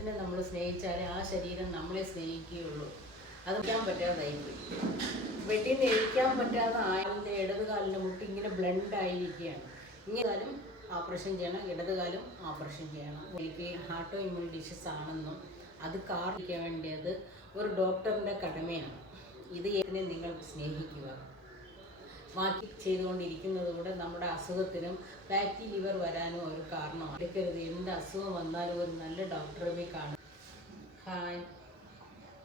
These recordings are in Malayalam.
ശരീരത്തിനെ നമ്മൾ സ്നേഹിച്ചാലേ ആ ശരീരം നമ്മളെ സ്നേഹിക്കുകയുള്ളൂ. അത് വയ്ക്കാൻ പറ്റാതായിപ്പോയി. വെട്ടിൽ നിന്ന് എഴിക്കാൻ പറ്റാതെ ആയതിൻ്റെ ഇടതുകാലിൻ്റെ മുട്ട് ഇങ്ങനെ ബ്ലണ്ടായിരിക്കുകയാണ്. ഇങ്ങനെക്കാലം ഓപ്പറേഷൻ ചെയ്യണം, ഇടതുകാലം ഓപ്പറേഷൻ ചെയ്യണം. എനിക്ക് ഹാർട്ടോ ഇമ്മ്യൂൺ ഡിസീസ് ആണെന്നും അത് കാണിക്കാൻ വേണ്ടിയത് ഒരു ഡോക്ടറിൻ്റെ കടമയാണ്. ഇത് ഇതിനെ നിങ്ങൾ സ്നേഹിക്കുക. ബാക്കി ചെയ്തുകൊണ്ടിരിക്കുന്നത് കൂടെ നമ്മുടെ അസുഖത്തിനും ഫാറ്റി ലിവർ വരാനും ഒരു കാരണമാണ്. എടുക്കരുത്. എന്ത് അസുഖം വന്നാലും ഒരു നല്ല ഡോക്ടറെ പോയി കാണും. ഹായ്,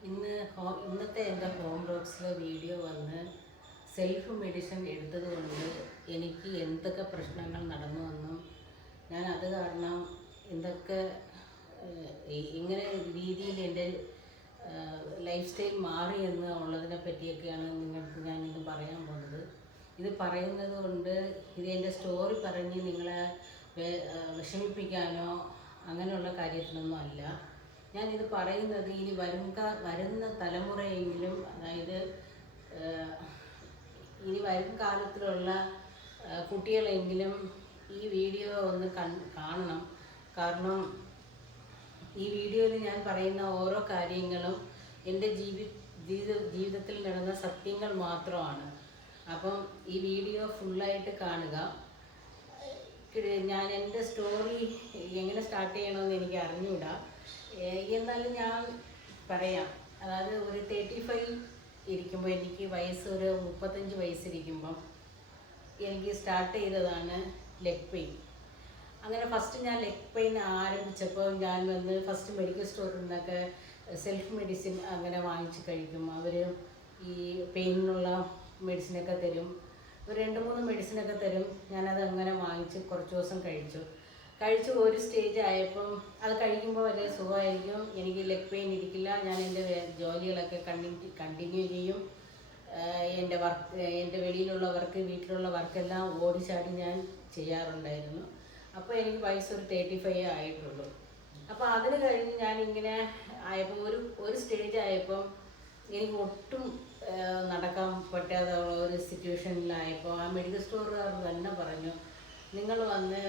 ഇന്നത്തെ എൻ്റെ ഹോം ഡോക്സിലെ വീഡിയോ വന്ന് സെൽഫ് മെഡിസിൻ എടുത്തത് കൊണ്ട് എനിക്ക് എന്തൊക്കെ പ്രശ്നങ്ങൾ നടന്നുവെന്നും ഞാൻ അത് കാരണം എന്തൊക്കെ ഇങ്ങനെ രീതിയിൽ എൻ്റെ ലൈഫ് സ്റ്റൈൽ മാറി എന്ന് ഉള്ളതിനെ പറ്റിയൊക്കെയാണ് നിങ്ങൾക്ക് ഞാനിത് പറയാൻ പോകുന്നത്. ഇത് പറയുന്നത് കൊണ്ട് ഇത് എൻ്റെ സ്റ്റോറി പറഞ്ഞ് നിങ്ങളെ വിഷമിപ്പിക്കാനോ അങ്ങനെയുള്ള കാര്യത്തിനൊന്നും അല്ല. ഞാനിത് പറയുന്നത് ഇനി വരുന്ന തലമുറയെങ്കിലും, അതായത് ഇനി വരും കാലത്തിലുള്ള കുട്ടികളെങ്കിലും ഈ വീഡിയോ ഒന്ന് കാണണം. കാരണം ഈ വീഡിയോയിൽ ഞാൻ പറയുന്ന ഓരോ കാര്യങ്ങളും എൻ്റെ ജീവിതത്തിൽ നടന്ന സത്യങ്ങൾ മാത്രമാണ്. അപ്പം ഈ വീഡിയോ ഫുള്ളായിട്ട് കാണുക. ഞാൻ എൻ്റെ സ്റ്റോറി എങ്ങനെ സ്റ്റാർട്ട് ചെയ്യണമെന്ന് എനിക്ക് അറിഞ്ഞുകൂടാ. എന്നാലും ഞാൻ പറയാം. അതായത് ഒരു 35 ഇരിക്കുമ്പോൾ, എനിക്ക് ഒരു 35 വയസ്സിരിക്കുമ്പം എനിക്ക് സ്റ്റാർട്ട് ചെയ്തതാണ് ലെഗ് പെയിൻ. അങ്ങനെ ഫസ്റ്റ് ഞാൻ ലെഗ് പെയിൻ ആരംഭിച്ചപ്പോൾ ഞാൻ വന്ന് ഫസ്റ്റ് മെഡിക്കൽ സ്റ്റോറിൽ നിന്നൊക്കെ സെൽഫ് മെഡിസിൻ അങ്ങനെ വാങ്ങിച്ച് കഴിക്കും. അവർ ഈ പെയിനുള്ള മെഡിസിനൊക്കെ തരും. ഒരു 2-3 മെഡിസിനൊക്കെ തരും. ഞാനത് അങ്ങനെ വാങ്ങിച്ച് കുറച്ച് ദിവസം കഴിച്ചു ഒരു സ്റ്റേജ് ആയപ്പം അത് കഴിക്കുമ്പോൾ വലിയ സുഖമായിരിക്കും. എനിക്ക് ലെഗ് പെയിൻ ഇരിക്കില്ല. ഞാൻ എൻ്റെ ജോലികളൊക്കെ കണ്ടിന്യൂ ചെയ്യും. എൻ്റെ വെളിയിലുള്ള വർക്ക്, വീട്ടിലുള്ള വർക്കെല്ലാം ഓടിച്ചാടി ഞാൻ ചെയ്യാറുണ്ടായിരുന്നു. അപ്പോൾ എനിക്ക് വയസ്സ് ഒരു 35 ആയിട്ടുള്ളൂ. അപ്പോൾ അതിന് കഴിഞ്ഞ് ഞാനിങ്ങനെ ആയപ്പോൾ ഒരു സ്റ്റേജ് ആയപ്പം എനിക്ക് ഒട്ടും നടക്കാൻ പറ്റാതെ ഒരു സിറ്റുവേഷനിലായപ്പോൾ ആ മെഡിക്കൽ സ്റ്റോറുകാർ തന്നെ പറഞ്ഞു, നിങ്ങൾ വന്ന്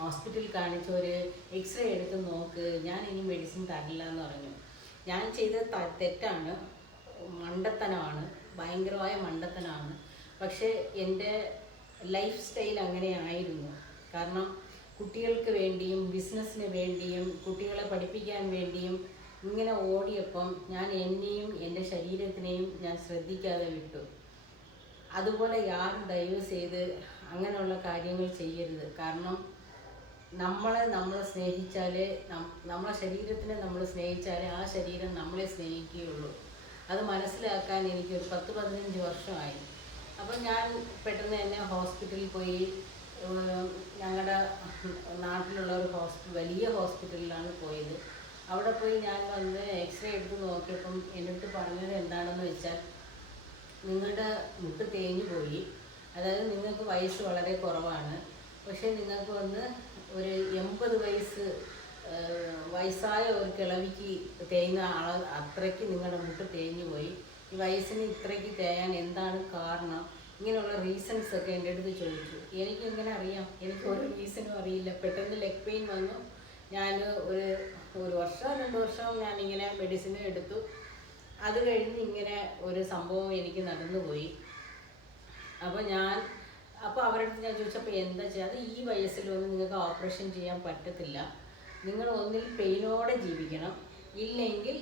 ഹോസ്പിറ്റലിൽ കാണിച്ച് ഒരു എക്സ്റേ എടുത്ത് നോക്ക്, ഞാൻ ഇനി മെഡിസിൻ തരില്ല എന്ന് പറഞ്ഞു. ഞാൻ ചെയ്ത തെറ്റാണ്, മണ്ടത്തനമാണ്, ഭയങ്കരമായ മണ്ടത്തനമാണ്. പക്ഷേ എൻ്റെ ലൈഫ് സ്റ്റൈൽ അങ്ങനെ ആയിരുന്നു. കാരണം കുട്ടികൾക്ക് വേണ്ടിയും ബിസിനസ്സിന് വേണ്ടിയും കുട്ടികളെ പഠിപ്പിക്കാൻ വേണ്ടിയും ഇങ്ങനെ ഓടിയപ്പം ഞാൻ എന്നെയും എൻ്റെ ശരീരത്തിനെയും ഞാൻ ശ്രദ്ധിക്കാതെ വിട്ടു. അതുപോലെ ആരും ദയവ് ചെയ്ത് അങ്ങനെയുള്ള കാര്യങ്ങൾ ചെയ്യരുത്. കാരണം നമ്മളെ സ്നേഹിച്ചാലേ, നമ്മളെ ശരീരത്തിനെ നമ്മൾ സ്നേഹിച്ചാലേ ആ ശരീരം നമ്മളെ സ്നേഹിക്കുകയുള്ളൂ. അത് മനസ്സിലാക്കാൻ എനിക്കൊരു 10-15 വർഷമായി. അപ്പം ഞാൻ പെട്ടെന്ന് തന്നെ ഹോസ്പിറ്റലിൽ പോയി. ഞങ്ങളുടെ നാട്ടിലുള്ള ഒരു വലിയ ഹോസ്പിറ്റലിലാണ് പോയത്. അവിടെ പോയി ഞാൻ വന്ന് എക്സ്റേ എടുത്ത് നോക്കിയപ്പം എന്നിട്ട് പറഞ്ഞത് എന്താണെന്ന് വെച്ചാൽ, നിങ്ങളുടെ മുട്ട് തേഞ്ഞു പോയി. അതായത് നിങ്ങൾക്ക് വയസ്സ് വളരെ കുറവാണ്. പക്ഷേ നിങ്ങൾക്ക് വന്ന് ഒരു 80 വയസ്സായ ഒരു കിളവിക്ക് തേയുന്ന അത്രയ്ക്ക് നിങ്ങളുടെ മുട്ട് തേഞ്ഞു പോയി. ഈ വയസ്സിന് ഇത്രയ്ക്ക് തേയാൻ എന്താണ് കാരണം? ഇങ്ങനെയുള്ള റീസൺസ് ഒക്കെ എൻ്റെ അടുത്ത് ചോദിച്ചു. എനിക്കെങ്ങനെ അറിയാം? എനിക്ക് ഒരു റീസണും അറിയില്ല. പെട്ടെന്ന് ലെഗ് പെയിൻ വന്നു. ഞാൻ ഒരു വർഷം 2 വർഷം ഞാനിങ്ങനെ മെഡിസിൻ എടുത്തു. അത് കഴിഞ്ഞ് ഇങ്ങനെ ഒരു സംഭവം എനിക്ക് നടന്നുപോയി. അപ്പോൾ അവരുടെ അടുത്ത് ഞാൻ ചോദിച്ചപ്പോൾ എന്താ ചെയ്യുക? അത് ഈ വയസ്സിലൊന്നും നിങ്ങൾക്ക് ഓപ്പറേഷൻ ചെയ്യാൻ പറ്റത്തില്ല. നിങ്ങൾ ഒന്നിൽ പെയിനോടെ ജീവിക്കണം, ഇല്ലെങ്കിൽ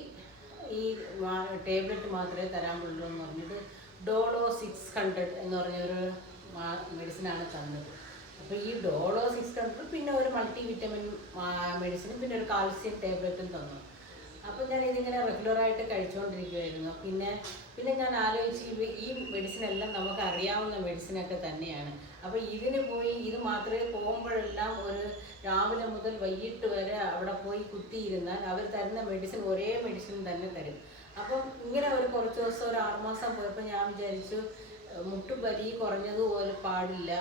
ഈ ടാബ്ലറ്റ് മാത്രമേ തരാൻ പറ്റുള്ളൂ എന്ന് പറഞ്ഞിട്ട് ഡോളോ 600 എന്ന് പറഞ്ഞൊരു മെഡിസിനാണ് തന്നത്. അപ്പോൾ ഈ ഡോളോ 600 പിന്നെ ഒരു മൾട്ടി വിറ്റമിൻ മെഡിസിനും പിന്നെ ഒരു കാൽസ്യം ടാബ്ലറ്റും തന്നു. അപ്പോൾ ഞാൻ ഇതിങ്ങനെ റെഗുലറായിട്ട് കഴിച്ചുകൊണ്ടിരിക്കുമായിരുന്നു. പിന്നെ ഞാൻ ആലോചിച്ച് ഈ മെഡിസിനെല്ലാം നമുക്ക് അറിയാവുന്ന മെഡിസിനൊക്കെ തന്നെയാണ്. അപ്പോൾ ഇതിന് പോയി ഇത് മാത്രമേ പോകുമ്പോഴെല്ലാം ഒരു രാവിലെ മുതൽ വൈകിട്ട് വരെ അവിടെ പോയി കുത്തിയിരുന്നാൽ അവർ തരുന്ന മെഡിസിൻ ഒരേ മെഡിസിൻ തന്നെ തരും. അപ്പം ഇങ്ങനെ ഒരു കുറച്ച് ദിവസം ഒരു 6 മാസം പോയപ്പോൾ ഞാൻ വിചാരിച്ചു, മുട്ടുപലി കുറഞ്ഞതുപോലെ പാടില്ല.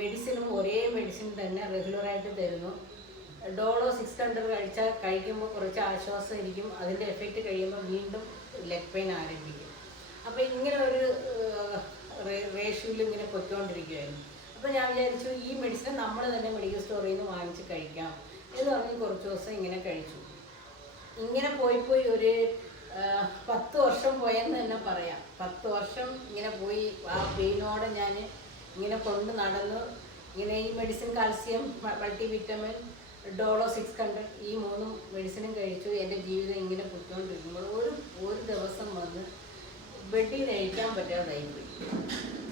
മെഡിസിനും ഒരേ മെഡിസിൻ തന്നെ റെഗുലറായിട്ട് തരുന്നു. ഡോളോ 600 കഴിക്കുമ്പോൾ കുറച്ച് ആശ്വാസം ഇരിക്കും. അതിൻ്റെ എഫക്റ്റ് കഴിയുമ്പോൾ വീണ്ടും ലെഗ് പെയിൻ ആരംഭിക്കും. അപ്പോൾ ഇങ്ങനെ ഒരു റേഷ്യോയിൽ ഇങ്ങനെ പൊയ്ക്കൊണ്ടിരിക്കുകയായിരുന്നു. അപ്പോൾ ഞാൻ വിചാരിച്ചു ഈ മെഡിസിൻ നമ്മൾ തന്നെ മെഡിക്കൽ സ്റ്റോറിൽ നിന്ന് വാങ്ങിച്ച് കഴിക്കാം. എന്ന് പറഞ്ഞ് കുറച്ച് ദിവസം ഇങ്ങനെ കഴിച്ചു. ഇങ്ങനെ പോയി ഒരു 10 വർഷം പോയെന്ന് തന്നെ പറയാം. 10 വർഷം ഇങ്ങനെ പോയി. ആ പെയിനോടെ ഞാൻ ഇങ്ങനെ കൊണ്ട് നടന്നു. ഇങ്ങനെ ഈ medicine, calcium, multi vitamin, Dolo 600 ഈ 3 മെഡിസിനും കഴിച്ചു. എൻ്റെ ജീവിതം ഇങ്ങനെ പൊയ്ക്കൊണ്ടിരിക്കുമ്പോൾ ഒരു ദിവസം വന്ന് ബെഡിൽ നിന്ന് എഴുതിക്കാൻ പറ്റാതായിപ്പോയി.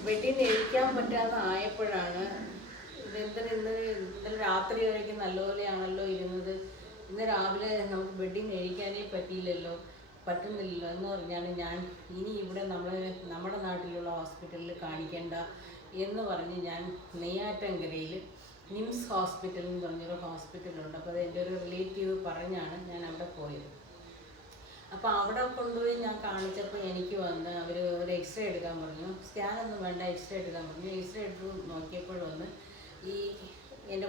ബെഡിൽ നിന്ന് എഴുതിക്കാൻ പറ്റാതെ ആയപ്പോഴാണ് ഇന്നലെ രാത്രി വരയ്ക്കും നല്ലപോലെയാണല്ലോ ഇരുന്നത്, ഇന്ന് രാവിലെ നമുക്ക് ബെഡിൽ നിന്ന് എഴുതിക്കാനേ പറ്റുന്നില്ലല്ലോ എന്ന് പറഞ്ഞാണ് ഞാൻ ഇനി ഇവിടെ നമ്മുടെ നാട്ടിലുള്ള ഹോസ്പിറ്റലിൽ കാണിക്കേണ്ട എന്ന് പറഞ്ഞ് ഞാൻ നെയ്യാറ്റങ്കരയിൽ നിംസ് ഹോസ്പിറ്റൽ എന്ന് പറഞ്ഞൊരു ഹോസ്പിറ്റലുണ്ട്. അപ്പോൾ അത് എൻ്റെ ഒരു റിലേറ്റീവ് പറഞ്ഞാണ് ഞാൻ അവിടെ പോയത്. അപ്പോൾ അവിടെ കൊണ്ടുപോയി ഞാൻ കാണിച്ചപ്പോൾ എനിക്ക് വന്ന് അവർ ഒരു എക്സ്റേ എടുക്കാൻ പറഞ്ഞു. സ്കാനൊന്നും വേണ്ട, എക്സ്റേ എടുക്കാൻ പറഞ്ഞു. എക്സ്റേ എടുത്ത് നോക്കിയപ്പോൾ വന്ന് ഈ എൻ്റെ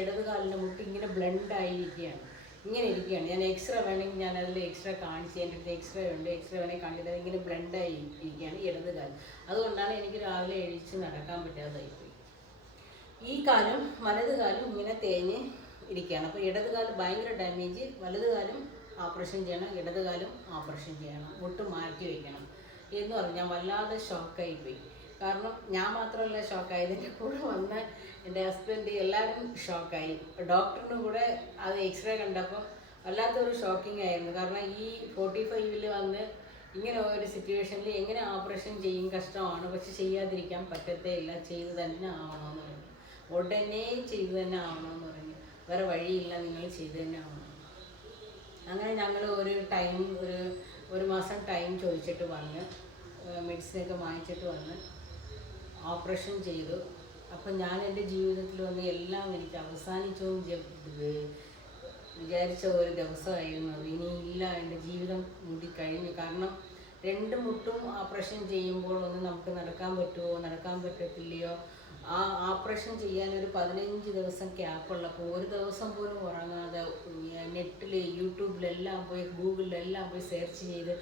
ഇടത് കാലിൻ്റെ മുട്ട് ഇങ്ങനെ ബ്ലണ്ടായിരിക്കുകയാണ്, ഇങ്ങനെ ഇരിക്കുകയാണ്. ഞാൻ എക്സ്റേ വേണമെങ്കിൽ ഞാൻ അതിൽ എക്സ്റേ കാണിച്ച്, എൻ്റെ അടുത്ത് എക്സ്റേ ഉണ്ട്, എക്സ്റേ വേണമെങ്കിൽ കാണിച്ചത് ഇങ്ങനെ ബ്ലണ്ടായി ഇരിക്കുകയാണ് ഇടത് കാലം. അതുകൊണ്ടാണ് എനിക്ക് രാവിലെ എഴുതിച്ച് നടക്കാൻ പറ്റാതായിപ്പോയി. ഈ കാലും വലത് കാലും ഇങ്ങനെ തേഞ്ഞ് ഇരിക്കുകയാണ്. അപ്പോൾ ഇടത് കാലം ഭയങ്കര ഡാമേജ്, വലത് കാലം ഓപ്പറേഷൻ ചെയ്യണം, ഇടത് കാലം ഓപ്പറേഷൻ ചെയ്യണം, മുട്ട് മാറ്റി വയ്ക്കണം എന്ന് പറഞ്ഞ് ഞാൻ വല്ലാതെ ഷോക്കായിപ്പോയി. കാരണം ഞാൻ മാത്രമല്ല ഷോക്കായത്, എൻ്റെ കൂടെ വന്ന എൻ്റെ ഹസ്ബൻഡ് എല്ലാവരും ഷോക്കായി. ഡോക്ടറിനും കൂടെ അത് എക്സ്റേ കണ്ടപ്പോൾ വല്ലാത്തൊരു ഷോക്കിംഗ് ആയിരുന്നു. കാരണം ഈ 45-ൽ വന്ന് ഇങ്ങനെ ഒരു സിറ്റുവേഷനിൽ എങ്ങനെ ഓപ്പറേഷൻ ചെയ്യും, കഷ്ടമാണ്. പക്ഷെ ചെയ്യാതിരിക്കാൻ പറ്റത്തേ ഇല്ല, ചെയ്ത് തന്നെ ആവണമെന്ന് പറഞ്ഞു. ഉടനെ ചെയ്ത് തന്നെ ആവണമെന്ന് പറഞ്ഞു. വേറെ വഴിയില്ല, നിങ്ങൾ ചെയ്ത് തന്നെ ആവണം. അങ്ങനെ ഞങ്ങൾ ഒരു മാസം ടൈം ചോദിച്ചിട്ട് വന്ന് മെഡിസിനൊക്കെ വാങ്ങിച്ചിട്ട് വന്ന് ഓപ്പറേഷൻ ചെയ്തു. അപ്പം ഞാൻ എൻ്റെ ജീവിതത്തിൽ വന്ന് എല്ലാം എനിക്ക് അവസാനിച്ചു വിചാരിച്ച ഒരു ദിവസമായിരുന്നു അത്. ഇനിയില്ല, എൻ്റെ ജീവിതം കൂടി കഴിഞ്ഞു. കാരണം 2 മുട്ടും ഓപ്പറേഷൻ ചെയ്യുമ്പോൾ ഒന്ന് നമുക്ക് നടക്കാൻ പറ്റുമോ, നടക്കാൻ പറ്റത്തില്ലയോ. ആ ഓപ്പറേഷൻ ചെയ്യാൻ ഒരു 15 ദിവസം ക്യാപ്പുള്ളപ്പോൾ ഒരു ദിവസം പോലും ഉറങ്ങാതെ നെറ്റിൽ, യൂട്യൂബിലെല്ലാം പോയി, ഗൂഗിളിലെല്ലാം പോയി സെർച്ച് ചെയ്ത്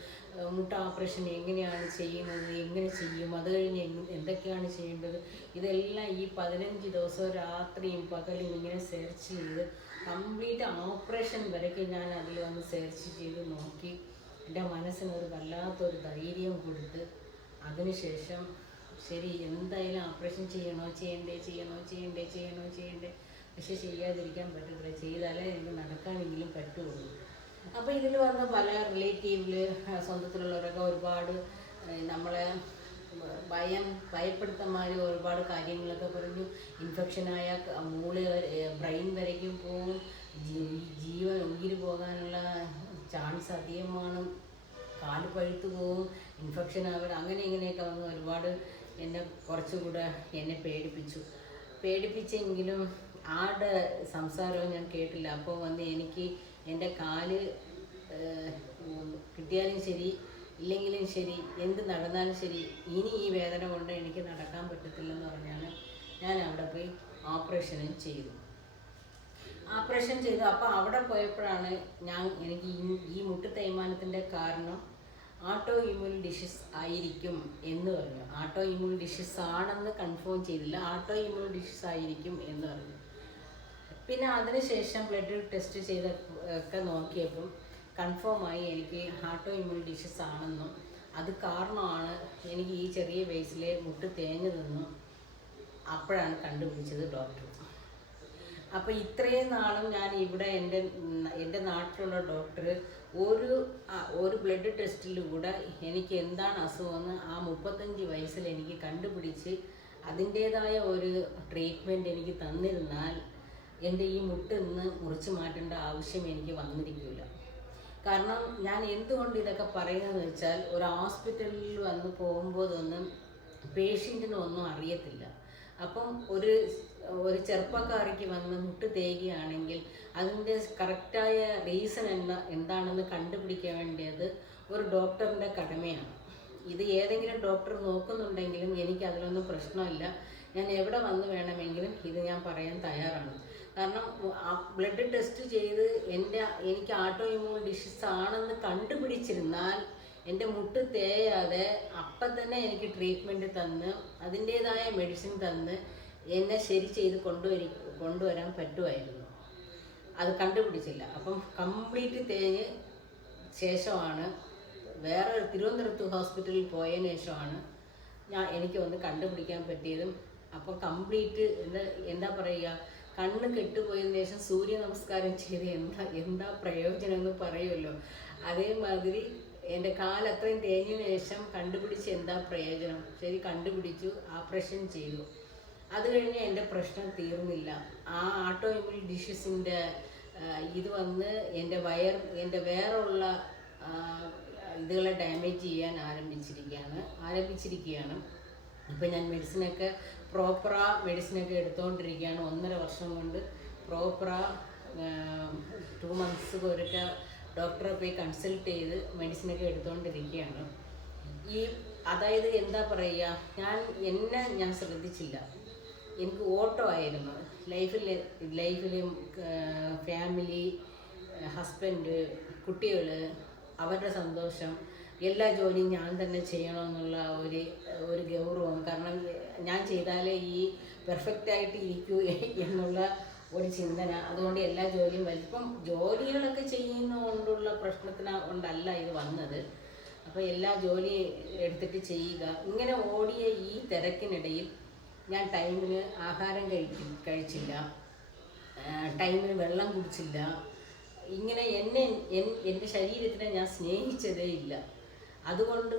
മുട്ട ഓപ്പറേഷൻ എങ്ങനെയാണ് ചെയ്യുന്നത്, എങ്ങനെ ചെയ്യും, അത് കഴിഞ്ഞ് എന്തൊക്കെയാണ് ചെയ്യേണ്ടത്, ഇതെല്ലാം ഈ 15 ദിവസവും രാത്രിയും പകലും ഇങ്ങനെ സെർച്ച് ചെയ്ത് കംപ്ലീറ്റ് ഓപ്പറേഷൻ വരയ്ക്ക് ഞാൻ അതിൽ വന്ന് സെർച്ച് ചെയ്ത് നോക്കി. എൻ്റെ മനസ്സിനൊരു വല്ലാത്തൊരു ധൈര്യം കൊടുത്ത് അതിനുശേഷം ശരി എന്തായാലും ഓപ്പറേഷൻ ചെയ്യണ്ടേ. പക്ഷെ ചെയ്യാതിരിക്കാൻ പറ്റത്തില്ല, ചെയ്താലേ എനിക്ക് നടക്കാനെങ്കിലും പറ്റുള്ളൂ. അപ്പോൾ ഇതിൽ വന്ന പല റിലേറ്റീവിൽ, സ്വന്തത്തിലുള്ളവരൊക്കെ ഒരുപാട് നമ്മളെ ഭയപ്പെടുത്തന്മാർ ഒരുപാട് കാര്യങ്ങളൊക്കെ പറഞ്ഞു. ഇൻഫെക്ഷനായ ബ്രെയിൻ വരയ്ക്കും പോവും, ജീവൻ ഉയിര് പോകാനുള്ള ചാൻസ് അധികമാണ്, കാല് പഴുത്തു പോവും, ഇൻഫെക്ഷൻ ആവുക, അങ്ങനെ ഇങ്ങനെയൊക്കെ വന്ന് ഒരുപാട് എന്നെ കുറച്ചുകൂടെ പേടിപ്പിച്ചെങ്കിലും ആരുടെ സംസാരവും ഞാൻ കേട്ടില്ല. അപ്പോൾ വന്ന് എനിക്ക് എൻ്റെ കാല് കിട്ടിയാലും ശരി ഇല്ലെങ്കിലും ശരി, എന്ത് നടന്നാലും ശരി, ഇനി ഈ വേദന കൊണ്ട് എനിക്ക് നടക്കാൻ പറ്റത്തില്ലെന്ന് പറഞ്ഞാണ് ഞാൻ അവിടെ പോയി ഓപ്പറേഷൻ ചെയ്തു. അപ്പോൾ അവിടെ പോയപ്പോഴാണ് എനിക്ക് ഈ മുട്ട് തേയ്മാനത്തിൻ്റെ കാരണം ആട്ടോ ഇമ്യൂൺ ഡിസീസ് ആയിരിക്കും എന്ന് പറഞ്ഞു. ആട്ടോ ഇമ്യൂൺ ഡിസീസ് ആണെന്ന് കൺഫേം ചെയ്തില്ല, ആട്ടോ ഇമ്യൂൺ ഡിസീസ് ആയിരിക്കും എന്ന് പറഞ്ഞു. പിന്നെ അതിനുശേഷം ബ്ലഡ് ടെസ്റ്റ് ചെയ്തൊക്കെ നോക്കിയപ്പം കൺഫേമായി എനിക്ക് ആട്ടോ ഇമ്യൂൺ ഡിസീസ് ആണെന്നും അത് കാരണമാണ് എനിക്ക് ഈ ചെറിയ വയസ്സിലെ മുട്ട് തേഞ്ഞതെന്നും അപ്പോഴാണ് കണ്ടുപിടിച്ചത് ഡോക്ടർ. അപ്പോൾ ഇത്രയും നാളും ഞാൻ ഇവിടെ എൻ്റെ നാട്ടിലുള്ള ഡോക്ടർ ഒരു ബ്ലഡ് ടെസ്റ്റിലൂടെ എനിക്ക് എന്താണ് അസുഖമെന്ന് ആ 35 വയസ്സിൽ എനിക്ക് കണ്ടുപിടിച്ച് അതിൻ്റേതായ ഒരു ട്രീറ്റ്മെൻറ്റ് എനിക്ക് തന്നിരുന്നാൽ എൻ്റെ ഈ മുട്ട് ഇന്ന് മുറിച്ച് മാറ്റേണ്ട ആവശ്യം എനിക്ക് വന്നിരിക്കില്ല. കാരണം ഞാൻ എന്തുകൊണ്ട് ഇതൊക്കെ പറയുന്നതെന്ന് വെച്ചാൽ, ഒരു ഹോസ്പിറ്റലിൽ വന്ന് പോകുമ്പോഴൊന്നും പേഷ്യൻറ്റിനൊന്നും അറിയത്തില്ല. അപ്പം ഒരു ചെറുപ്പക്കാരിക്ക് വന്ന് മുട്ട് തേയുകയാണെങ്കിൽ അതിൻ്റെ കറക്റ്റായ റീസൺ എന്താണെന്ന് കണ്ടുപിടിക്കാൻ വേണ്ടിയത് ഒരു ഡോക്ടറിൻ്റെ കടമയാണ്. ഇത് ഏതെങ്കിലും ഡോക്ടർ നോക്കുന്നുണ്ടെങ്കിലും എനിക്ക് അതിലൊന്നും പ്രശ്നമില്ല, ഞാൻ എവിടെ വന്ന് വേണമെങ്കിലും ഇത് ഞാൻ പറയാൻ തയ്യാറാണ്. കാരണം ബ്ലഡ് ടെസ്റ്റ് ചെയ്ത് എനിക്ക് ആട്ടോ ഇമ്യൂൺ ഡിസീസ് ആണെന്ന് കണ്ടുപിടിച്ചിരുന്നാൽ എൻ്റെ മുട്ട് തേയാതെ അപ്പം തന്നെ എനിക്ക് ട്രീറ്റ്മെൻറ്റ് തന്ന് അതിൻ്റേതായ മെഡിസിൻ തന്ന് എന്നെ ശരി ചെയ്ത് കൊണ്ടുവരാൻ പറ്റുമായിരുന്നു. അത് കണ്ടുപിടിച്ചില്ല. അപ്പം കംപ്ലീറ്റ് തേഞ്ഞ് ശേഷമാണ് വേറെ തിരുവനന്തപുരത്ത് ഹോസ്പിറ്റലിൽ പോയതിന് ശേഷമാണ് എനിക്ക് ഒന്ന് കണ്ടുപിടിക്കാൻ പറ്റിയതും. അപ്പോൾ കംപ്ലീറ്റ് എന്താ പറയുക, കണ്ണ് കെട്ടുപോയതിനു ശേഷം സൂര്യ നമസ്കാരം ചെയ്ത് എന്താ പ്രയോജനം എന്ന് പറയുമല്ലോ. അതേമാതിരി എൻ്റെ കാലത്രയും തേഞ്ഞതിന് ശേഷം കണ്ടുപിടിച്ച് എന്താ പ്രയോജനം. ശരി, കണ്ടുപിടിച്ചു, ഓപ്പറേഷൻ ചെയ്തു. അത് കഴിഞ്ഞ് എൻ്റെ പ്രശ്നം തീർന്നില്ല. ആ ഓട്ടോ ഇമ്മ്യൂൺ ഡിഷസിൻ്റെ ഇത് വന്ന് എൻ്റെ വേറെയുള്ള ഇതുകളെ ഡാമേജ് ചെയ്യാൻ ആരംഭിച്ചിരിക്കുകയാണ്. അപ്പോൾ ഞാൻ മെഡിസിനൊക്കെ മെഡിസിനൊക്കെ എടുത്തുകൊണ്ടിരിക്കുകയാണ്. 1.5 വർഷം കൊണ്ട് 2 months ഒരൊക്കെ ഡോക്ടറെ പോയി കൺസൾട്ട് ചെയ്ത് മെഡിസിനൊക്കെ എടുത്തുകൊണ്ടിരിക്കുകയാണ്. അതായത് എന്താ പറയുക, ഞാൻ ശ്രദ്ധിച്ചില്ല. എനിക്ക് ഓട്ടോ ആയിരുന്നു ലൈഫിലും ഫാമിലി, ഹസ്ബൻഡ്, കുട്ടികൾ, അവരുടെ സന്തോഷം, എല്ലാ ജോലിയും ഞാൻ തന്നെ ചെയ്യണമെന്നുള്ള ഒരു ഗൗരവം. കാരണം ഞാൻ ചെയ്താലേ ഈ പെർഫെക്റ്റായിട്ട് ഇരിക്കൂ എന്നുള്ള ഒരു ചിന്തന. അതുകൊണ്ട് എല്ലാ ജോലിയും ഇപ്പം ജോലികളൊക്കെ ചെയ്യുന്നതുകൊണ്ടുള്ള കൊണ്ടല്ല ഇത് വന്നത്. അപ്പോൾ എല്ലാ ജോലി എടുത്തിട്ട് ചെയ്യുക. ഇങ്ങനെ ഓടിയ ഈ തിരക്കിനിടയിൽ ഞാൻ ടൈമിന് ആഹാരം കഴിച്ചില്ല, ടൈമിന് വെള്ളം കുടിച്ചില്ല. ഇങ്ങനെ എൻ്റെ ശരീരത്തിനെ ഞാൻ സ്നേഹിച്ചതേ ഇല്ല. അതുകൊണ്ട്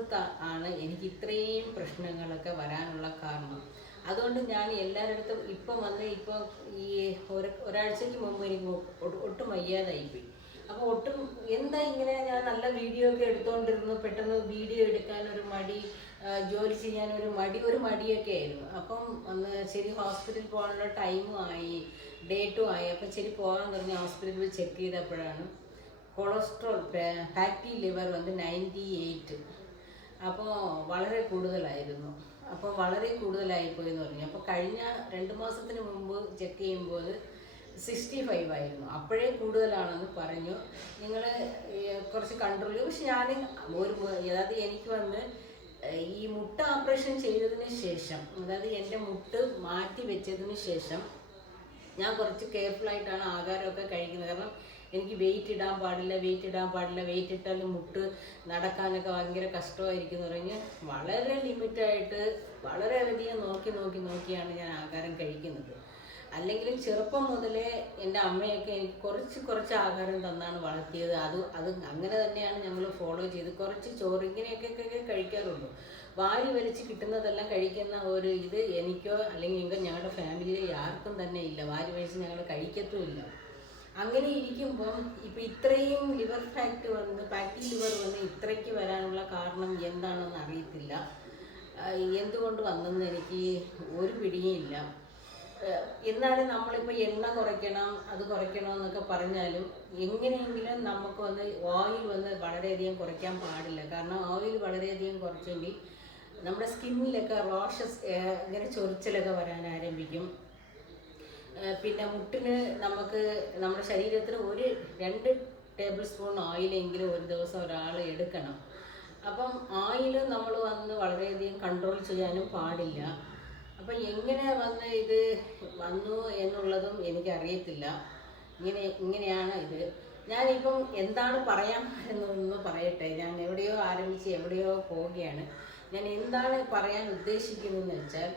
ആണ് എനിക്ക് ഇത്രയും പ്രശ്നങ്ങളൊക്കെ വരാനുള്ള കാരണം. അതുകൊണ്ട് ഞാൻ എല്ലാവരുടെടുത്തും ഇപ്പോൾ ഈ ഒരാഴ്ചയ്ക്ക് മുമ്പ് എനിക്ക് ഒട്ടും വയ്യാതായിപ്പോയി. അപ്പോൾ എന്താ ഇങ്ങനെ ഞാൻ നല്ല വീഡിയോ ഒക്കെ എടുത്തുകൊണ്ടിരുന്നു, പെട്ടെന്ന് വീഡിയോ എടുക്കാനൊരു മടി, ജോലി ചെയ്യാനൊരു മടിയൊക്കെ ആയിരുന്നു. അപ്പം ശരി, ഹോസ്പിറ്റലിൽ പോകാനുള്ള ടൈമും ആയി, ഡേറ്റും ആയി. അപ്പം ശരി പോകാൻ തുടങ്ങി. ഹോസ്പിറ്റലിൽ ചെക്ക് ചെയ്തപ്പോഴാണ് കൊളസ്ട്രോൾ, ഫാറ്റി ലിവർ 98. അപ്പോൾ വളരെ കൂടുതലായിരുന്നു. അപ്പോൾ വളരെ കൂടുതലായിപ്പോയെന്ന് പറഞ്ഞു. അപ്പോൾ കഴിഞ്ഞ 2 മാസത്തിന് മുമ്പ് ചെക്ക് ചെയ്യുമ്പോൾ 65 ആയിരുന്നു. അപ്പോഴേ കൂടുതലാണെന്ന് പറഞ്ഞു. നിങ്ങൾ കുറച്ച് കൺട്രോൾ ചെയ്യും. പക്ഷെ ഞാൻ അതായത് എനിക്ക് ഈ മുട്ട ഓപ്പറേഷൻ ചെയ്തതിന് ശേഷം, അതായത് എൻ്റെ മുട്ട് മാറ്റി വെച്ചതിന് ശേഷം ഞാൻ കുറച്ച് കെയർഫുള്ളായിട്ടാണ് ആഹാരമൊക്കെ കഴിക്കുന്നത്. കാരണം എനിക്ക് വെയിറ്റ് ഇടാൻ പാടില്ല, വെയിറ്റ് ഇട്ടാലും മുട്ട് നടക്കാനൊക്കെ ഭയങ്കര കഷ്ടമായിരിക്കും എന്ന് പറഞ്ഞ് വളരെ ലിമിറ്റായിട്ട് വളരെയധികം നോക്കിയാണ് ഞാൻ ആഹാരം കഴിക്കുന്നത്. അല്ലെങ്കിലും ചെറുപ്പം മുതലേ എൻ്റെ അമ്മയൊക്കെ എനിക്ക് കുറച്ച് ആഹാരം തന്നാണ് വളർത്തിയത്. അത് അങ്ങനെ തന്നെയാണ് ഞങ്ങൾ ഫോളോ ചെയ്ത്. കുറച്ച് ചോറ് ഇങ്ങനെയൊക്കെ കഴിക്കാറുള്ളൂ. വാരി വലിച്ച് കിട്ടുന്നതെല്ലാം കഴിക്കുന്ന ഒരു ഇത് എനിക്കോ അല്ലെങ്കിൽ ഞങ്ങളുടെ ഫാമിലിയിൽ ആർക്കും തന്നെ ഇല്ല. വാരി വലിച്ച് ഞങ്ങൾ കഴിക്കത്തുമില്ല. അങ്ങനെ ഇരിക്കുമ്പം ഇപ്പം ഇത്രയും ലിവർ ഫാറ്റി ലിവർ ഇത്രയ്ക്ക് വരാനുള്ള കാരണം എന്താണെന്ന് അറിയത്തില്ല. എന്തുകൊണ്ട് വന്നെന്ന് എനിക്ക് ഒരു പിടിയുമില്ല. എന്നാലും നമ്മളിപ്പോൾ എണ്ണ കുറയ്ക്കണം, അത് കുറയ്ക്കണം എന്നൊക്കെ പറഞ്ഞാലും എങ്ങനെയെങ്കിലും നമുക്ക് ഓയിൽ വളരെയധികം കുറയ്ക്കാൻ പാടില്ല. കാരണം ഓയിൽ വളരെയധികം കുറച്ചെങ്കിൽ നമ്മുടെ സ്കിന്നിലൊക്കെ റോഷസ്, ഇങ്ങനെ ചൊറിച്ചിലൊക്കെ വരാൻ ആരംഭിക്കും. പിന്നെ മുട്ടിന് നമ്മുടെ ശരീരത്തിന് 2 ടേബിൾ സ്പൂൺ ഓയിലെങ്കിലും ഒരു ദിവസം ഒരാൾ എടുക്കണം. അപ്പം ഓയിൽ നമ്മൾ വളരെയധികം കൺട്രോൾ ചെയ്യാനും പാടില്ല. അപ്പം എങ്ങനെ ഇത് വന്നു എന്നുള്ളതും എനിക്കറിയത്തില്ല. ഇങ്ങനെയാണ് ഇത്. ഞാനിപ്പം എന്താണ് പറയാൻ എന്നൊന്ന് പറയട്ടെ. ഞാൻ എവിടെയോ ആരംഭിച്ച് എവിടെയോ പോവുകയാണ്. ഞാൻ എന്താണ് പറയാൻ ഉദ്ദേശിക്കുന്നതെന്ന് വെച്ചാൽ,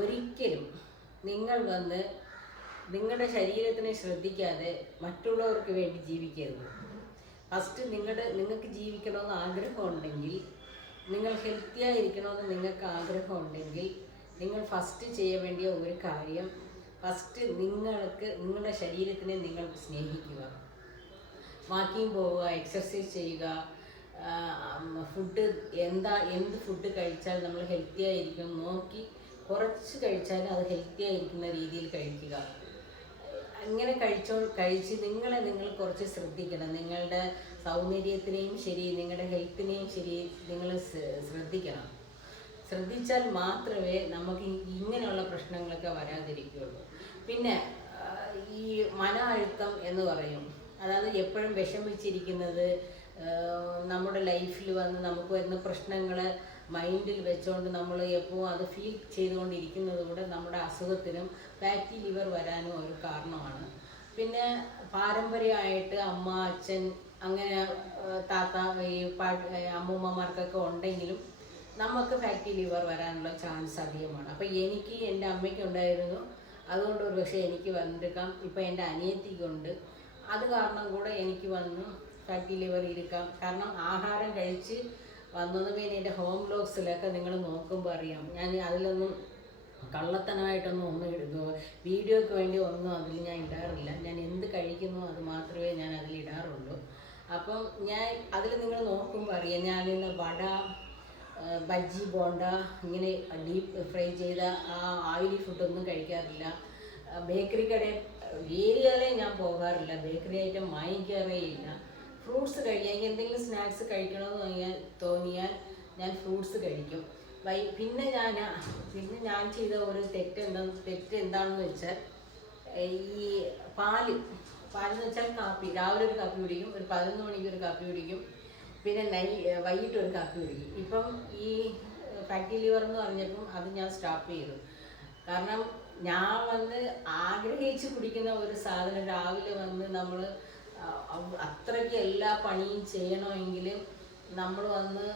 ഒരിക്കലും നിങ്ങൾ നിങ്ങളുടെ ശരീരത്തിനെ ശ്രദ്ധിക്കാതെ മറ്റുള്ളവർക്ക് വേണ്ടി ജീവിക്കരുത്. ഫസ്റ്റ് നിങ്ങൾക്ക് ജീവിക്കണമെന്ന് ആഗ്രഹമുണ്ടെങ്കിൽ, നിങ്ങൾ ഹെൽത്തിയായിരിക്കണമെന്ന് നിങ്ങൾക്ക് ആഗ്രഹമുണ്ടെങ്കിൽ, നിങ്ങൾ ഫസ്റ്റ് ചെയ്യാൻ വേണ്ടിയ ഒരു കാര്യം, ഫസ്റ്റ് നിങ്ങളുടെ ശരീരത്തിനെ നിങ്ങൾ സ്നേഹിക്കുക. വാക്കിംഗ് പോവുക, എക്സർസൈസ് ചെയ്യുക. എന്ത് ഫുഡ് കഴിച്ചാൽ നമ്മൾ ഹെൽത്തി ആയിരിക്കും നോക്കി കുറച്ച് കഴിച്ചാൽ അത് ഹെൽത്തി ആയിരിക്കുന്ന രീതിയിൽ കഴിക്കുക. അങ്ങനെ കഴിച്ച് നിങ്ങൾ കുറച്ച് ശ്രദ്ധിക്കണം. നിങ്ങളുടെ സൗന്ദര്യത്തിനെയും ശരി, നിങ്ങളുടെ ഹെൽത്തിനെയും ശരി നിങ്ങൾ ശ്രദ്ധിക്കണം. ശ്രദ്ധിച്ചാൽ മാത്രമേ നമുക്ക് ഇങ്ങനെയുള്ള പ്രശ്നങ്ങളൊക്കെ വരാതിരിക്കുകയുള്ളൂ. പിന്നെ ഈ മന അഴുത്തം എന്ന് പറയും. അതായത് എപ്പോഴും വിഷമിച്ചിരിക്കുന്നത്, നമ്മുടെ ലൈഫിൽ നമുക്ക് വരുന്ന പ്രശ്നങ്ങൾ മൈൻഡിൽ വെച്ചുകൊണ്ട് നമ്മൾ എപ്പോഴും അത് ഫീൽ ചെയ്തുകൊണ്ടിരിക്കുന്നത് കൂടെ നമ്മുടെ അസുഖത്തിനും ഫാറ്റി ലിവർ വരാനും ഒരു കാരണമാണ്. പിന്നെ പാരമ്പര്യമായിട്ട് അമ്മ അച്ഛൻ അങ്ങനെ താത്ത ഈ അമ്മൂമ്മമാർക്കൊക്കെ ഉണ്ടെങ്കിലും നമുക്ക് ഫാറ്റി ലിവർ വരാനുള്ള ചാൻസ് അധികമാണ്. അപ്പോൾ എനിക്ക് എൻ്റെ അമ്മയ്ക്ക് ഉണ്ടായിരുന്നു, അതുകൊണ്ട് ഒരു പക്ഷേ എനിക്ക് വന്നിരിക്കാം. ഇപ്പോൾ എൻ്റെ അനിയത്തിക്കുണ്ട്, അത് കാരണം കൂടെ എനിക്ക് വന്ന് ഫാറ്റി ലിവർ ഇരിക്കാം. കാരണം ആഹാരം കഴിച്ച് വന്നതും പിന്നെ എൻ്റെ ഹോം ബ്ലോഗ്സിലൊക്കെ നിങ്ങൾ നോക്കുമ്പോൾ അറിയാം, ഞാൻ അതിലൊന്നും കള്ളത്തനമായിട്ടൊന്നും ഒന്നും വീഡിയോയ്ക്ക് വേണ്ടി ഒന്നും അതിൽ ഞാൻ ഇടാറില്ല. ഞാൻ എന്ത് കഴിക്കുന്നു അത് മാത്രമേ ഞാൻ അതിൽ ഇടാറുള്ളൂ. അപ്പം ഞാൻ അതിൽ നിങ്ങൾ നോക്കുമ്പോൾ അറിയാം, ഞാനിന്ന് വട, ബജ്ജി, ബോണ്ട ഇങ്ങനെ ഡീപ്പ് ഫ്രൈ ചെയ്ത ആ ഓയിലി ഫുഡൊന്നും കഴിക്കാറില്ല. ബേക്കറി ഏരിയകളെ ഞാൻ പോകാറില്ല, ബേക്കറി ഐറ്റം വാങ്ങിക്കാറേ ഇല്ല. ഫ്രൂട്ട്സ് കഴിക്കാം, എന്തെങ്കിലും സ്നാക്സ് കഴിക്കണമെന്ന് തോന്നിയാൽ ഞാൻ ഫ്രൂട്ട്സ് കഴിക്കും. പിന്നെ ഞാൻ ചെയ്ത ഒരു തെറ്റ് എന്താണെന്ന് വെച്ചാൽ, ഈ പാലെന്ന് വെച്ചാൽ കാപ്പി, രാവിലെ ഒരു കാപ്പി കുടിക്കും, ഒരു 11 മണിക്ക് ഒരു കാപ്പി കുടിക്കും, പിന്നെ വൈകിട്ട് ഒരു കാപ്പി കുടിക്കും. ഇപ്പം ഈ ഫാറ്റി ലിവർ എന്ന് പറഞ്ഞപ്പം അത് ഞാൻ സ്റ്റോപ്പ് ചെയ്തു. കാരണം ഞാൻ വന്ന് ആഗ്രഹിച്ച് കുടിക്കുന്ന ഒരു സാധനം രാവിലെ വന്ന് നമ്മൾ അത്രയ്ക്ക് എല്ലാ പണിയും ചെയ്യണമെങ്കിൽ നമ്മൾ വന്ന്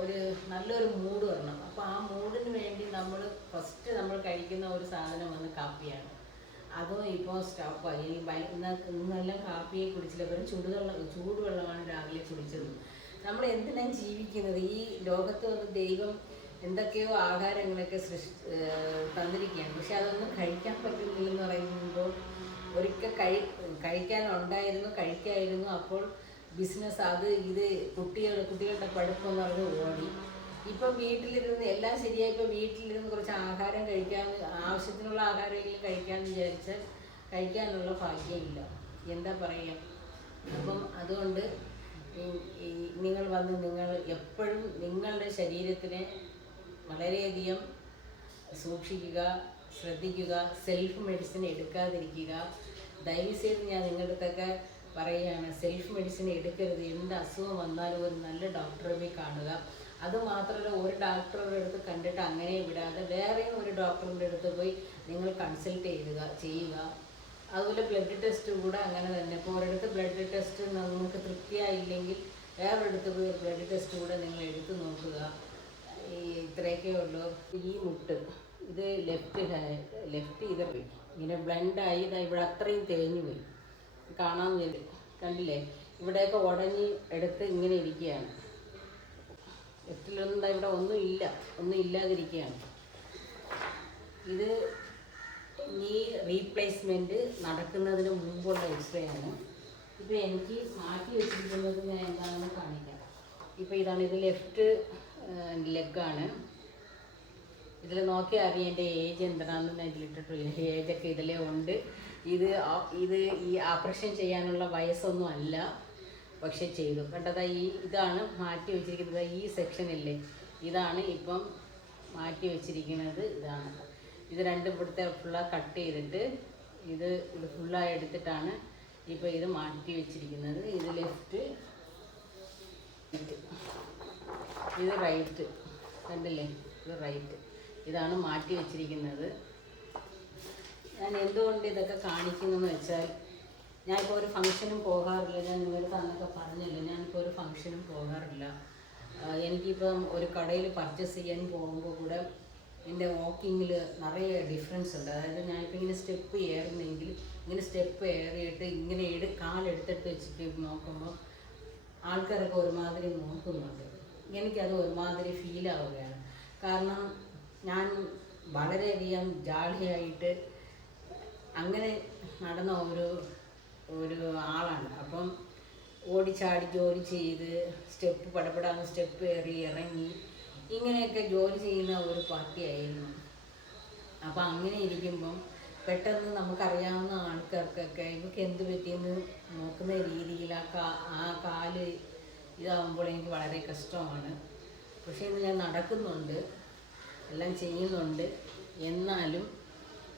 ഒരു നല്ലൊരു മൂഡ് വരണം. അപ്പോൾ ആ മൂഡിന് വേണ്ടി നമ്മൾ ഫസ്റ്റ് നമ്മൾ കഴിക്കുന്ന ഒരു സാധനം വന്ന് കാപ്പിയാണ്. അതും ഇപ്പോൾ സ്റ്റോപ്പായി. ഇന്നെല്ലാം കാപ്പിയെ കുടിച്ചില്ല, വെറും ചൂടുവെള്ളമാണ് രാവിലെ കുടിച്ചത്. നമ്മൾ എന്തിനാണ് ജീവിക്കുന്നത്? ഈ ലോകത്ത് വന്ന് ദൈവം എന്തൊക്കെയോ ആഹാരങ്ങളൊക്കെ തന്നിരിക്കുകയാണ്, പക്ഷെ അതൊന്നും കഴിക്കാൻ പറ്റുന്നില്ലെന്ന് പറയുമ്പോൾ ഒരിക്കൽ കഴിക്കായിരുന്നു. അപ്പോൾ ബിസിനസ് ഇത് കുട്ടികളുടെ പഠിപ്പെന്ന് പറഞ്ഞ് ഓടി. ഇപ്പം വീട്ടിലിരുന്ന് എല്ലാം ശരിയായപ്പോൾ വീട്ടിലിരുന്ന് കുറച്ച് ആഹാരം ആവശ്യത്തിനുള്ള ആഹാരമെങ്കിലും കഴിക്കാമെന്ന് വിചാരിച്ചാൽ കഴിക്കാനുള്ള ഭാഗ്യമില്ല. എന്താ പറയുക? അപ്പം അതുകൊണ്ട് നിങ്ങൾ എപ്പോഴും നിങ്ങളുടെ ശരീരത്തിനെ വളരെയധികം സൂക്ഷിക്കുക, ശ്രദ്ധിക്കുക, സെൽഫ് മെഡിസിൻ എടുക്കാതിരിക്കുക. ദയവുചെയ്ത് ഞാൻ നിങ്ങളുടെ അടുത്തൊക്കെ പറയുകയാണ്, സെൽഫ് മെഡിസിൻ എടുക്കരുത്. എന്ത് അസുഖം വന്നാലും ഒരു നല്ല ഡോക്ടറെ പോയി കാണുക. അതുമാത്രമല്ല, ഒരു ഡോക്ടറുടെ അടുത്ത് കണ്ടിട്ട് അങ്ങനെ വിടാതെ വേറെയും ഒരു ഡോക്ടറിൻ്റെ അടുത്ത് പോയി നിങ്ങൾ കൺസൾട്ട് ചെയ്യുക. അതുപോലെ ബ്ലഡ് ടെസ്റ്റ് കൂടെ അങ്ങനെ തന്നെ. ഇപ്പോൾ ഒരിടത്ത് ബ്ലഡ് ടെസ്റ്റ് നിങ്ങൾക്ക് തൃപ്തിയായില്ലെങ്കിൽ വേറൊരിടത്ത് പോയി ബ്ലഡ് ടെസ്റ്റ് കൂടെ നിങ്ങൾ എടുത്ത് നോക്കുക. ഇത്രയൊക്കെ ഉള്ളൂ. ഈ മുട്ട് ഇത് ലെഫ്റ്റ് ഇത് ഇങ്ങനെ ബ്ലെൻഡായി ഇവിടെ അത്രയും തേഞ്ഞു പോയി, കാണാൻ വേണ്ടി കണ്ടില്ലേ? ഇവിടെയൊക്കെ ഉടഞ്ഞ് എടുത്ത് ഇങ്ങനെ ഇരിക്കുകയാണ്. ലെഫ്റ്റിലൊന്നും ഇവിടെ ഒന്നും ഇല്ലാതിരിക്കുകയാണ്. ഇത് ഈ റീപ്ലേസ്മെൻറ്റ് നടക്കുന്നതിന് മുമ്പുള്ള എക്സ്റേ ആണ്. ഇപ്പോൾ എനിക്ക് മാറ്റി വെച്ചിരിക്കുന്നത് ഞാൻ എന്താണെന്ന് കാണിക്കാം. ഇപ്പോൾ ഇതാണ്, ഇത് ലെഫ്റ്റ് ലെഗാണ്. ഇതിൽ നോക്കി അറിയാം എൻ്റെ ഏജ് എന്താണെന്ന് ഞാൻ ഇതിലിട്ടിട്ടില്ല. ഏജൊക്കെ ഇതിലേ ഉണ്ട്. ഇത് ഈ ഓപ്പറേഷൻ ചെയ്യാനുള്ള വയസ്സൊന്നും അല്ല, പക്ഷെ ചെയ്തു. കണ്ടതാ, ഇതാണ് മാറ്റി വെച്ചിരിക്കുന്നത്. ഈ സെക്ഷനില്ലേ, ഇതാണ് ഇപ്പം മാറ്റി വെച്ചിരിക്കുന്നത്. ഇത് രണ്ടും ഇവിടുത്തെ ഫുള്ളാக കട്ട് ചെയ്തിട്ട് ഇത് ഫുള്ളായി എടുത്തിട്ടാണ് ഇപ്പോൾ ഇത് മാറ്റി വെച്ചിരിക്കുന്നത്. ഇത് ലെഫ്റ്റ്, ഇത് റൈറ്റ്. കണ്ടില്ലേ? ഇത് റൈറ്റ്. ഇതാണ് മാറ്റി വെച്ചിരിക്കുന്നത്. ഞാൻ എന്തുകൊണ്ട് ഇതൊക്കെ കാണിക്കുന്നതെന്ന് വെച്ചാൽ, ഞാനിപ്പോൾ ഒരു ഫംഗ്ഷനും പോകാറില്ല. ഞാൻ നിങ്ങൾക്ക് അന്നൊക്കെ പറഞ്ഞില്ല, ഞാനിപ്പോൾ ഒരു ഫംഗ്ഷനും പോകാറില്ല. എനിക്കിപ്പം ഒരു കടയിൽ പർച്ചേസ് ചെയ്യാൻ പോകുമ്പോൾ കൂടെ എൻ്റെ വാക്കിങ്ങിൽ നിറയെ ഡിഫറൻസ് ഉണ്ട്. അതായത് ഞാനിപ്പോൾ ഇങ്ങനെ സ്റ്റെപ്പ് ഏറുന്നെങ്കിൽ ഇങ്ങനെ സ്റ്റെപ്പ് ഏറിയിട്ട് ഇങ്ങനെ കാലെടുത്തെടുത്ത് വെച്ചിട്ട് നോക്കുമ്പോൾ ആൾക്കാരൊക്കെ ഒരുമാതിരി നോക്കുന്നുണ്ട്. എനിക്കത് ഒരുമാതിരി ഫീലാവുകയാണ്. കാരണം ഞാൻ വളരെയധികം ജാളിയായിട്ട് അങ്ങനെ നടന്ന ഒരു ആളാണ്. അപ്പം ഓടിച്ചാടി ജോലി ചെയ്ത് സ്റ്റെപ്പ് പടപെടാന്ന് സ്റ്റെപ്പ് ഏറി ഇറങ്ങി ഇങ്ങനെയൊക്കെ ജോലി ചെയ്യുന്ന ഒരു പാർട്ടിയായിരുന്നു. അപ്പം അങ്ങനെ ഇരിക്കുമ്പം പെട്ടെന്ന് നമുക്കറിയാവുന്ന ആൾക്കാർക്കൊക്കെ ഇവർക്ക് എന്ത് പറ്റിയെന്ന് നോക്കുന്ന രീതിയിൽ ആ കാല് ഇതാകുമ്പോൾ എനിക്ക് വളരെ കഷ്ടമാണ്. പക്ഷേ ഇന്ന് ഞാൻ നടക്കുന്നുണ്ട്, എല്ലാം ചെയ്യുന്നുണ്ട്. എന്നാലും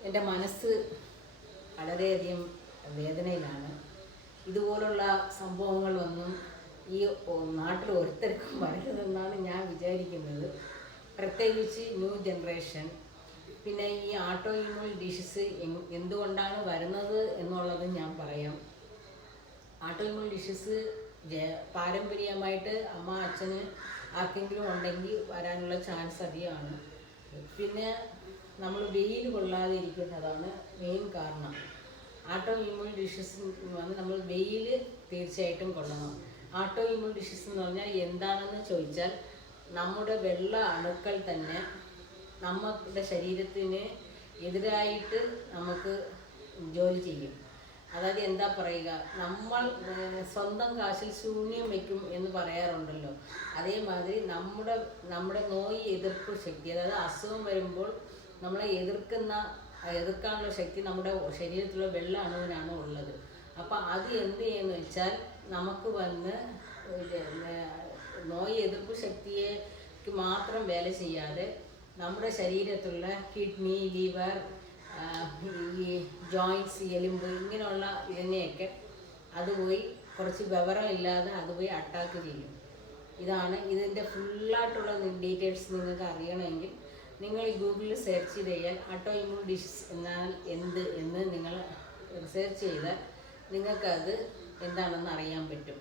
എൻ്റെ മനസ്സ് വളരെയധികം വേദനയിലാണ്. ഇതുപോലുള്ള സംഭവങ്ങളൊന്നും ഈ നാട്ടിൽ ഒരുത്തർക്കും വരരുതെന്നാണ് ഞാൻ വിചാരിക്കുന്നത്. പ്രത്യേകിച്ച് ന്യൂ ജനറേഷൻ പിന്നെ ഈ ആട്ടോ ഇമ്യൂൺ ഡിഷസ് എന്തുകൊണ്ടാണ് വരുന്നത് എന്നുള്ളത് ഞാൻ പറയാം. ആട്ടോ ഇമ്യൂൺ ഡിഷസ് പാരമ്പര്യമായിട്ട് അമ്മ അച്ഛന് ആർക്കെങ്കിലും ഉണ്ടെങ്കിൽ വരാനുള്ള ചാൻസ് അധികമാണ്. പിന്നെ നമ്മൾ വെയിൽ കൊള്ളാതെ ഇരിക്കുന്നതാണ് മെയിൻ കാരണം. ആട്ടോ ഇമ്യൂൺ ഡിഷസ് വന്ന് നമ്മൾ വെയിൽ തീർച്ചയായിട്ടും കൊള്ളണം. ആട്ടോ ഇമ്യൂൺ ഡിഷസ് എന്ന് പറഞ്ഞാൽ എന്താണെന്ന് ചോദിച്ചാൽ നമ്മുടെ വെള്ള അണുക്കൾ തന്നെ നമ്മുടെ ശരീരത്തിന് എതിരായിട്ട് നമുക്ക് ജോലി ചെയ്യും. അതായത് എന്താ പറയുക, നമ്മൾ സ്വന്തം കാശിൽ ശൂന്യം വയ്ക്കും എന്ന് പറയാറുണ്ടല്ലോ. അതേമാതിരി നമ്മുടെ നോയി എതിർപ്പ് ശക്തി, അതായത് അസുഖം വരുമ്പോൾ നമ്മളെ എതിർക്കാനുള്ള ശക്തി നമ്മുടെ ശരീരത്തിലുള്ള വെള്ള അണുവിനാണ് ഉള്ളത്. അപ്പം അത് എന്ത് ചെയ്യുന്നു വെച്ചാൽ നമുക്ക് വന്ന് നോയി എതിർപ്പ് ശക്തിക്ക് മാത്രം വേല ചെയ്യാതെ നമ്മുടെ ശരീരത്തിലുള്ള കിഡ്നി, ലിവർ, ഈ ജോയിൻറ്റ്സ്, എലുമ്പ് ഇങ്ങനെയുള്ള ഇതിനെയൊക്കെ അത് പോയി കുറച്ച് വിവരമില്ലാതെ അത് പോയി അറ്റാക്ക് ചെയ്യും. ഇതാണ് ഇതിൻ്റെ ഫുള്ളായിട്ടുള്ള ഡീറ്റെയിൽസ് നിങ്ങൾക്ക് അറിയണമെങ്കിൽ നിങ്ങൾ ഗൂഗിളിൽ സെർച്ച് ചെയ്ത് കഴിഞ്ഞാൽ ആട്ടോ ഇമ്യൂൺ ഡിഷസ് എന്നാൽ എന്ത് എന്ന് നിങ്ങൾ റിസർച്ച് ചെയ്താൽ നിങ്ങൾക്കത് എന്താണെന്ന് അറിയാൻ പറ്റും.